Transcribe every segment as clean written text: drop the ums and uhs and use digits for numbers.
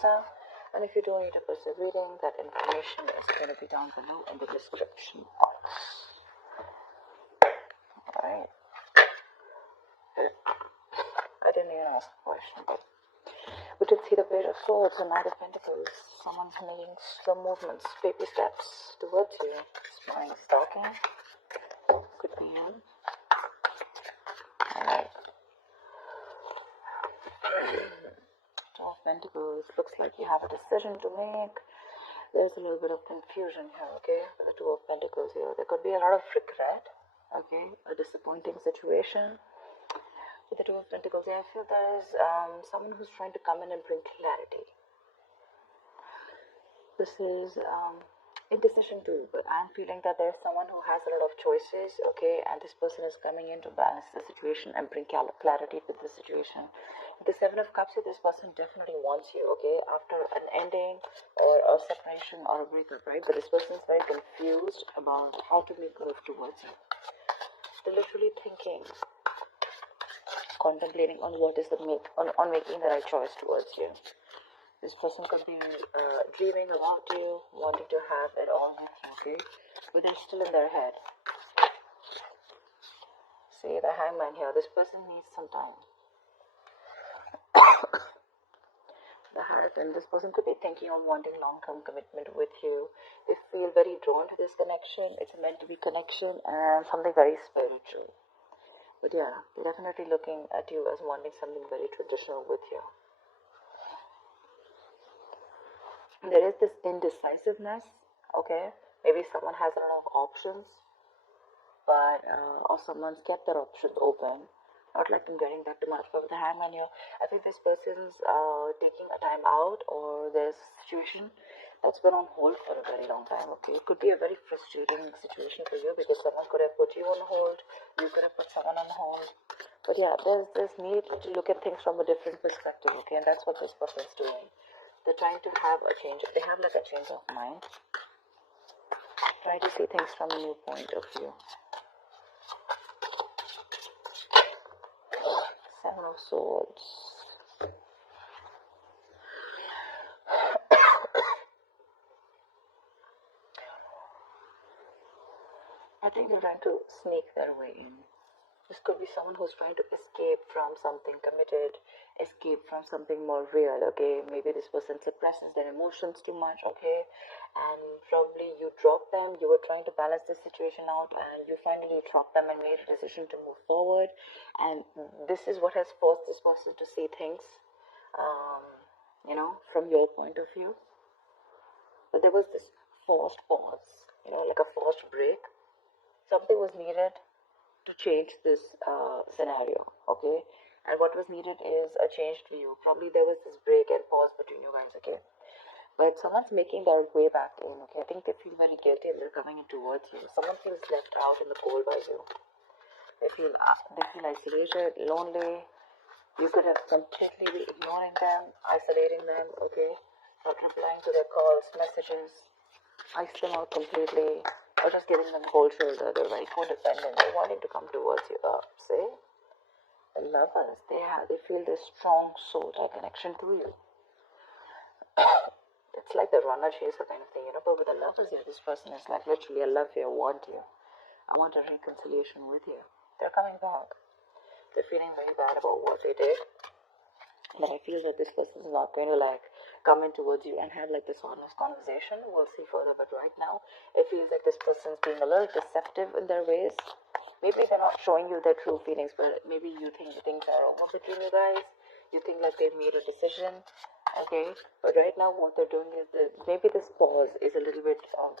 versa. And if you do need a personal reading, that information is going to be down below in the description box. Alright. I didn't even ask a question, but we did see the Page of Swords and Knight of Pentacles. Someone's making slow movements, baby steps towards you. Smiling, stalking. Could be you. Alright. Two of Pentacles. Looks like you have a decision to make. There's a little bit of confusion here, okay? With the Two of Pentacles here. There could be a lot of regret, okay? A disappointing situation. With the Two of Pentacles, I feel there's someone who's trying to come in and bring clarity. This is indecision too, but I'm feeling that there's someone who has a lot of choices, okay, and this person is coming in to balance the situation and bring clarity to the situation. The Seven of Cups here, this person definitely wants you, okay, after an ending or a separation or a breakup, right? But this person is very confused about how to make a move towards you. They're literally thinking, contemplating on what is on making the right choice towards you. This person could be dreaming about you, wanting to have it all with you, okay? But they're still in their head. See, the Hangman here, this person needs some time. The Hierophant, this person could be thinking of wanting long-term commitment with you. They feel very drawn to this connection. It's a meant-to-be connection and something very spiritual. But yeah, they're definitely looking at you as wanting something very traditional with you. There is this indecisiveness, okay? Maybe someone has a lot of options, but or someone's kept their options open. Not like I'm getting that too much, but with the Hangman here, I think this person's taking a time out, or there's a situation that's been on hold for a very long time, okay? It could be a very frustrating situation for you because someone could have put you on hold, you could have put someone on hold. But yeah, there's this need to look at things from a different perspective, okay? And that's what this person's doing. They're trying to have a change. They have like a change of mind. Trying to see things from a new point of view. Seven of Swords. I think they're trying to sneak their way in. This could be someone who's trying to escape from something committed, escape from something more real, okay? Maybe this person suppresses their emotions too much, okay? And probably you dropped them, you were trying to balance this situation out, and you finally dropped them and made a decision to move forward. And this is what has forced this person to see things, from your point of view. But there was this forced pause, like a forced break. Something was needed to change this scenario, okay? And what was needed is a changed view. Probably there was this break and pause between you guys, okay? But someone's making their way back in, okay? I think they feel very guilty and they're coming in towards you. Someone feels left out in the cold by you. They feel isolated, lonely. You could have completely been ignoring them, isolating them, okay? Not replying to their calls, messages, ice them out completely. Or just giving them cold shoulder. They're very codependent. They're wanting to come towards you up. See? The Lovers, they feel this strong soul-like connection to you. It's like the runner-chaser kind of thing, But with the Lovers here, this person is like, literally, I love you, I want you. I want a reconciliation with you. They're coming back. They're feeling very bad about what they did. But I feel that this person is not going to come in towards you and have this honest conversation. We'll see further, but right now it feels like this person's being a little deceptive in their ways. Maybe they're not showing you their true feelings, but maybe you think things are over between you guys. You think they've made a decision, okay? But right now what they're doing is maybe this pause is a little bit of,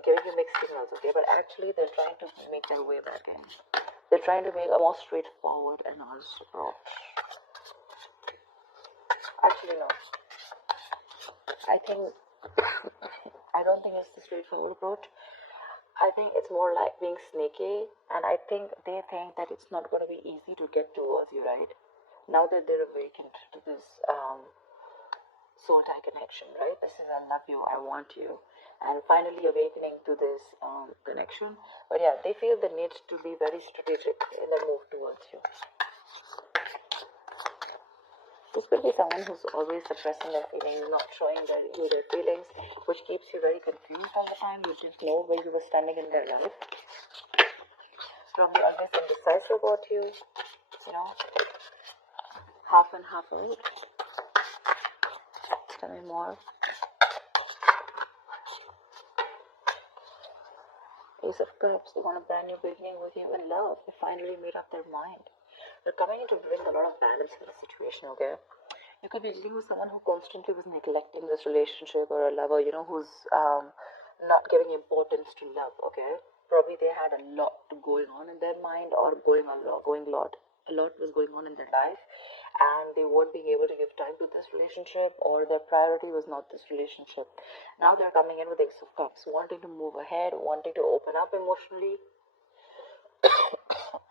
giving you mixed signals, okay? But actually they're trying to make their way back in. They're trying to make a more straightforward and honest approach. Actually, no. I don't think it's the straightforward approach. I think it's more like being sneaky, and I think they think that it's not going to be easy to get towards you, right? Now that they're awakened to this soul-tie connection, right? This is I love you, I want you, and finally awakening to this connection. But yeah, they feel the need to be very strategic in their move towards you. This could be someone who's always suppressing their feelings, not showing you their feelings, which keeps you very confused all the time. You didn't know where you were standing in their life. Probably always indecisive about you, half and half out. Tell me more. Ace of Cups, they want a brand new beginning with you in love. They finally made up their mind. They're coming in to bring a lot of balance in the situation, okay? You could be dealing with someone who constantly was neglecting this relationship, or a lover, who's not giving importance to love, okay? Probably they had a lot going on in their mind, or a lot was going on in their life, and they weren't being able to give time to this relationship, or their priority was not this relationship. Now they're coming in with Ace of Cups, wanting to move ahead, wanting to open up emotionally,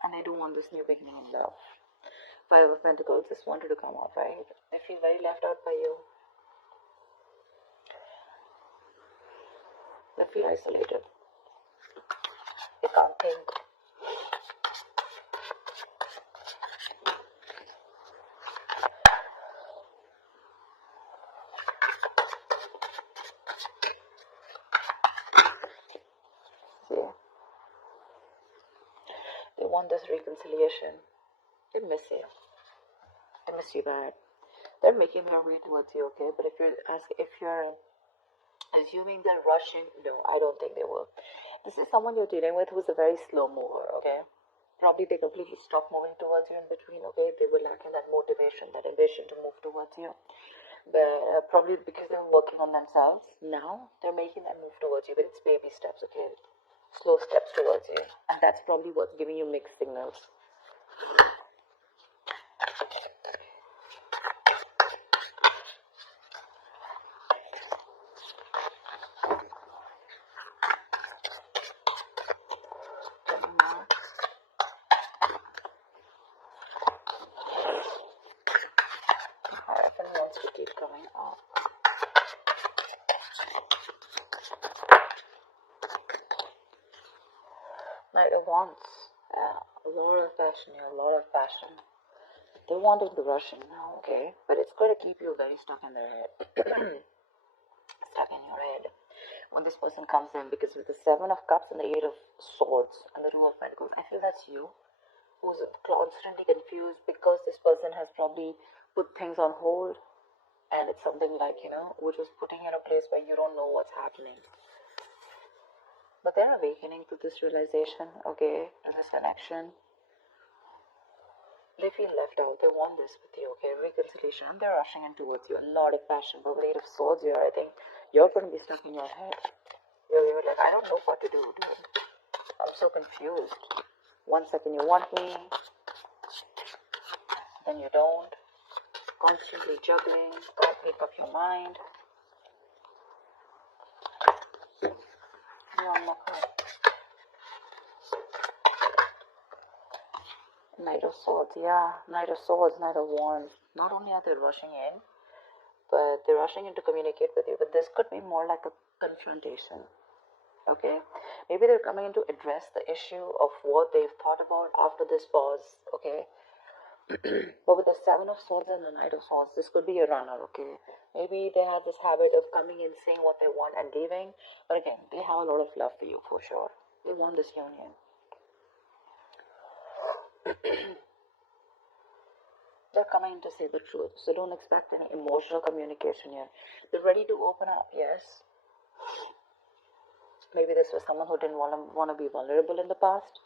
and they do want this new beginning in love. Five of Pentacles just wanted to come out, right? They feel very left out by you. They feel isolated. They can't think. Yeah. They want this reconciliation. They miss you. They miss you bad. They're making their way towards you, okay? But if you're assuming they're rushing, no, I don't think they will. This is someone you're dealing with who's a very slow mover, okay? Probably they completely stopped moving towards you in between, okay? They were lacking that motivation, that ambition to move towards you. But probably because they were working on themselves, now they're making that move towards you, but it's baby steps, okay? Slow steps towards you. And that's probably what's giving you mixed signals. Wants to keep coming up. Knight of Wands. A lot of passion here, a lot of passion. They wanted the rushing now, okay? But it's going to keep you very stuck in their head. Stuck in your head. When this person comes in, because with the Seven of Cups and the Eight of Swords and the Two of Pentacles, I feel that's you, who's constantly confused because this person has probably put things on hold. And it's something like, which is putting you in a place where you don't know what's happening. But they're awakening to this realization, okay, to this connection. They feel left out. They want this with you, okay, reconciliation. And they're rushing in towards you. A lot of passion. But with Eight of Swords here, I think you're going to be stuck in your head. You're like, I don't know what to do, dude. I'm so confused. 1 second you want me, then you don't. Constantly juggling, can't make up your mind. Knight of Swords, yeah. Knight of Swords, Knight of Wands. Not only are they rushing in, but they're rushing in to communicate with you. But this could be more like a confrontation. Okay? Maybe they're coming in to address the issue of what they've thought about after this pause. Okay? But with the Seven of Swords and the Knight of Swords, this could be a runner, okay? Maybe they have this habit of coming in, saying what they want and leaving. But again, they have a lot of love for you, for sure. They want this union. They're coming to say the truth, so don't expect any emotional communication here. They're ready to open up, yes. Maybe this was someone who didn't want to be vulnerable in the past,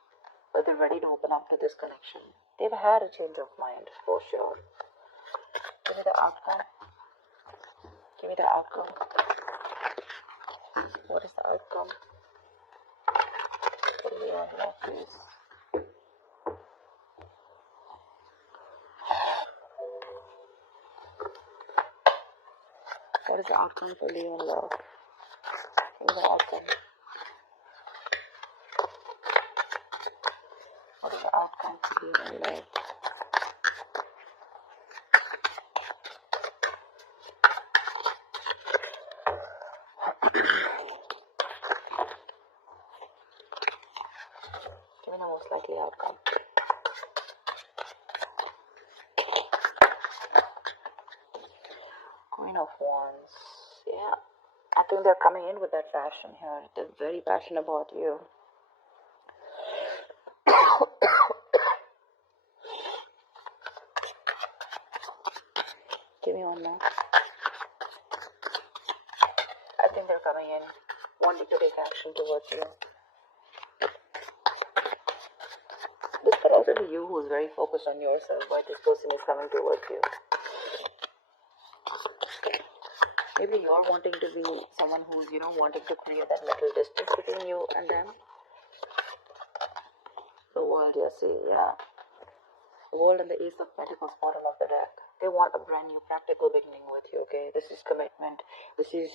but they're ready to open up to this connection. They've had a change of mind, for sure. Give me the outcome. Give me the outcome. What is the outcome? For Leo and Love, please. What is the outcome for Leo and Love? Give me the outcome. What is the outcome for Leo and Love? Give me the most likely outcome. Queen of Wands. Yeah. I think they're coming in with that passion here. They're very passionate about you. Give me one more. I think they're coming in wanting to take action towards you. This could also be you who's very focused on yourself, why this person is coming towards you. Maybe you're wanting to be someone who's, wanting to create that mental distance between you and them. The World, yes, yeah. The World and the Ace of Pentacles, bottom of the deck. They want a brand new practical beginning with you, okay? This is commitment. This is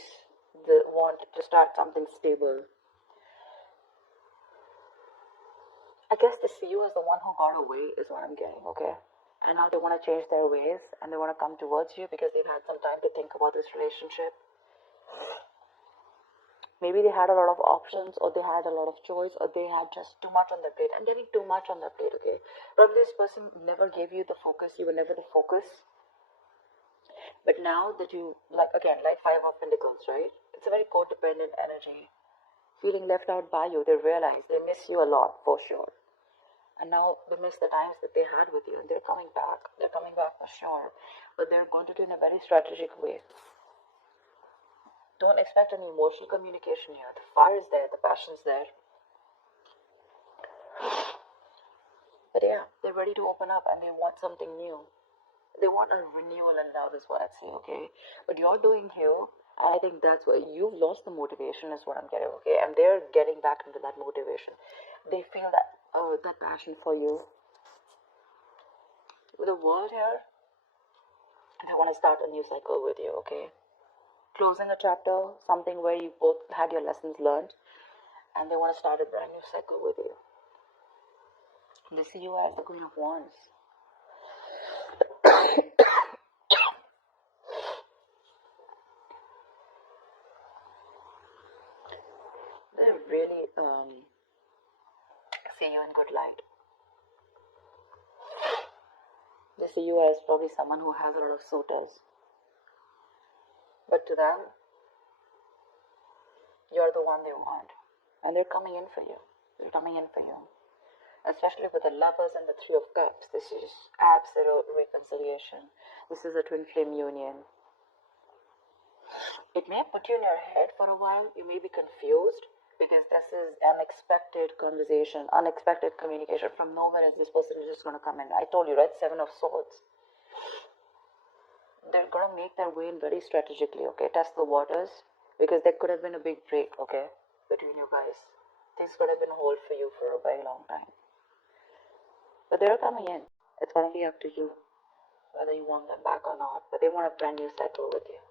the want to start something stable. I guess they see you as the one who got away is what I'm getting, okay? And now they want to change their ways and they want to come towards you because they've had some time to think about this relationship. Maybe they had a lot of options, or they had a lot of choice, or they had just too much on their plate. I'm getting too much on their plate, okay? Probably this person never gave you the focus. You were never the focus. But now that you, like Five of Pentacles, right? It's a very codependent energy. Feeling left out by you, they realize they miss you a lot, for sure. And now they miss the times that they had with you, and they're coming back. They're coming back for sure. But they're going to do it in a very strategic way. Don't expect any emotional communication here. The fire is there, the passion's there. But yeah, they're ready to open up and they want something new. They want a renewal in love is what I'd say, okay? But you're doing here, and I think that's where you've lost the motivation is what I'm getting, okay? And they're getting back into that motivation. They feel that passion for you. With the World here, they want to start a new cycle with you, okay? Closing a chapter, something where you both had your lessons learned, and they want to start a brand new cycle with you. They see you as the Queen of Wands. They really see you in good light. They see you as probably someone who has a lot of suitors. But to them, you're the one they want. And they're coming in for you. They're coming in for you. Especially with the Lovers and the Three of Cups. This is absolute reconciliation. This is a twin flame union. It may put you in your head for a while. You may be confused because this is unexpected conversation, unexpected communication. From nowhere is this person just going to come in. I told you, right? Seven of Swords. They're going to make their way in very strategically, okay? Test the waters. Because there could have been a big break, okay, between you guys. Things could have been hold for you for a very long time. But they're coming in. It's going to be up to you whether you want them back or not. But they want a brand new cycle with you.